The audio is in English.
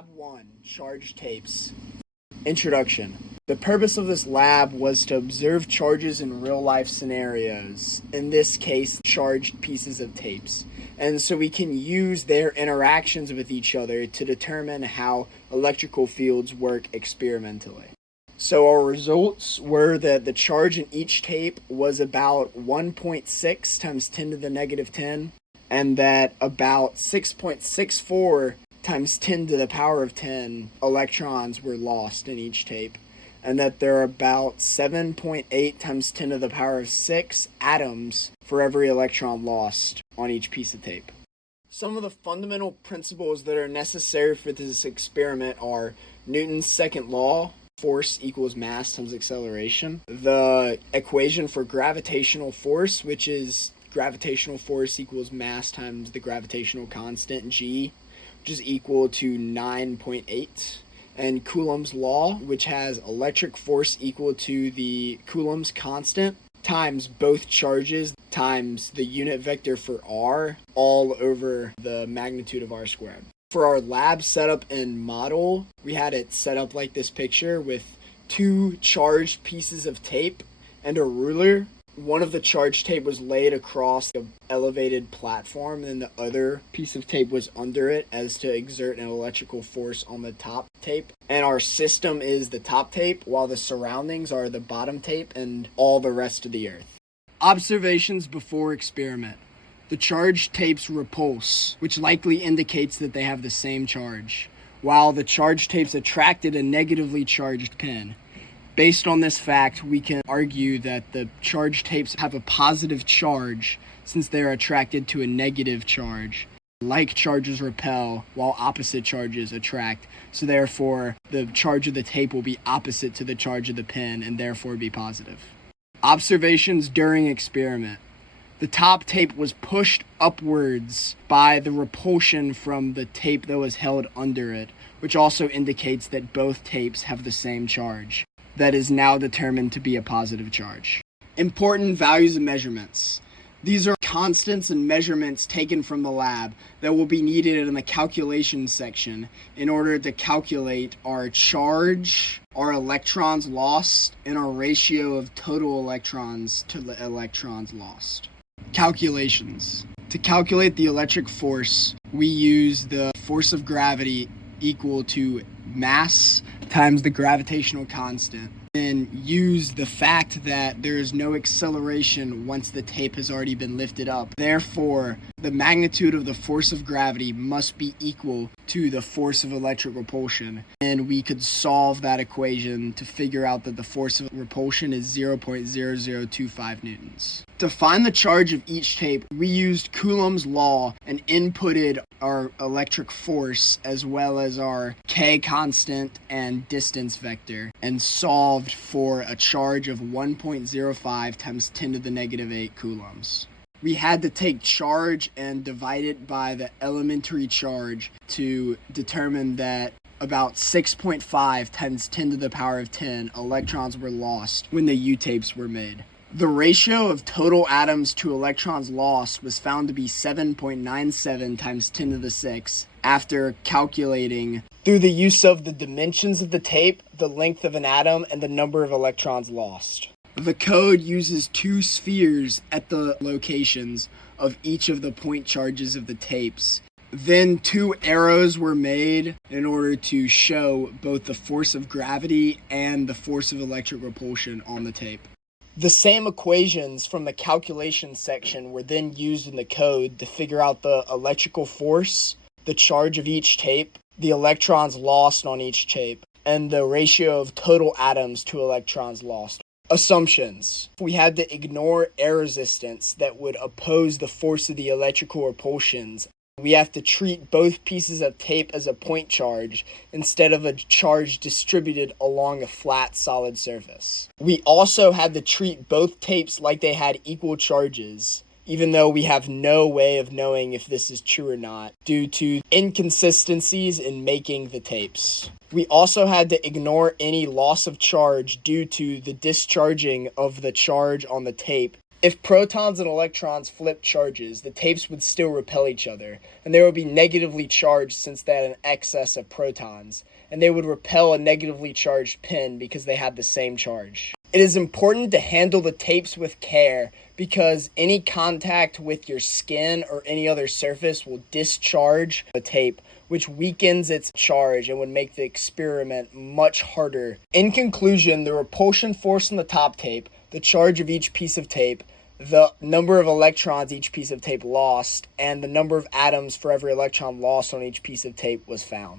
Lab 1, Charge Tapes. Introduction. The purpose of this lab was to observe charges in real-life scenarios, in this case, charged pieces of tapes. And so we can use their interactions with each other to determine how electrical fields work experimentally. So our results were that the charge in each tape was about 1.6 times 10 to the negative 10, and that about 6.64 times 10 to the power of 10 electrons were lost in each tape, and that there are about 7.8 times 10 to the power of 6 atoms for every electron lost on each piece of tape. Some of the fundamental principles that are necessary for this experiment are Newton's second law, force equals mass times acceleration, the equation for gravitational force, which is gravitational force equals mass times the gravitational constant, g, which is equal to 9.8, and Coulomb's law, which has electric force equal to the Coulomb's constant times both charges times the unit vector for r, all over the magnitude of r squared. For our lab setup and model, we had it set up like this picture with 2 charged pieces of tape and a ruler. One of the charged tape was laid across the elevated platform, and the other piece of tape was under it as to exert an electrical force on the top tape. And our system is the top tape, while the surroundings are the bottom tape and all the rest of the earth. Observations before experiment. The charged tapes repulse, which likely indicates that they have the same charge, while the charged tapes attracted a negatively charged pin. Based on this fact, we can argue that the charged tapes have a positive charge since they are attracted to a negative charge. Like charges repel, while opposite charges attract, so therefore the charge of the tape will be opposite to the charge of the pin and therefore be positive. Observations during experiment. The top tape was pushed upwards by the repulsion from the tape that was held under it, which also indicates that both tapes have the same charge. That is now determined to be a positive charge. Important values and measurements. These are constants and measurements taken from the lab that will be needed in the calculation section in order to calculate our charge, our electrons lost, and our ratio of total electrons to the electrons lost. Calculations. To calculate the electric force, we use the force of gravity equal to mass times the gravitational constant, and use the fact that there is no acceleration once the tape has already been lifted up. Therefore, the magnitude of the force of gravity must be equal to the force of electric repulsion, and we could solve that equation to figure out that the force of repulsion is 0.0025 newtons. To find the charge of each tape, we used Coulomb's law and inputted our electric force as well as our K constant and distance vector and solved for a charge of 1.05 times 10 to the negative 8 coulombs. We had to take charge and divide it by the elementary charge to determine that about 6.5 times 10 to the power of 10 electrons were lost when the U-tapes were made. The ratio of total atoms to electrons lost was found to be 7.97 times 10 to the 6 after calculating through the use of the dimensions of the tape, the length of an atom, and the number of electrons lost. The code uses 2 spheres at the locations of each of the point charges of the tapes. Then 2 arrows were made in order to show both the force of gravity and the force of electric repulsion on the tape. The same equations from the calculation section were then used in the code to figure out the electrical force, the charge of each tape, the electrons lost on each tape, and the ratio of total atoms to electrons lost. Assumptions. We had to ignore air resistance that would oppose the force of the electrical repulsions. We have to treat both pieces of tape as a point charge instead of a charge distributed along a flat, solid surface. We also had to treat both tapes like they had equal charges, even though we have no way of knowing if this is true or not, due to inconsistencies in making the tapes. We also had to ignore any loss of charge due to the discharging of the charge on the tape If protons and electrons flipped charges, the tapes would still repel each other, and they would be negatively charged since they had an excess of protons, and they would repel a negatively charged pin because they had the same charge. It is important to handle the tapes with care because any contact with your skin or any other surface will discharge the tape, which weakens its charge and would make the experiment much harder. In conclusion, the repulsion force on the top tape, the charge of each piece of tape, the number of electrons each piece of tape lost, and the number of atoms for every electron lost on each piece of tape was found.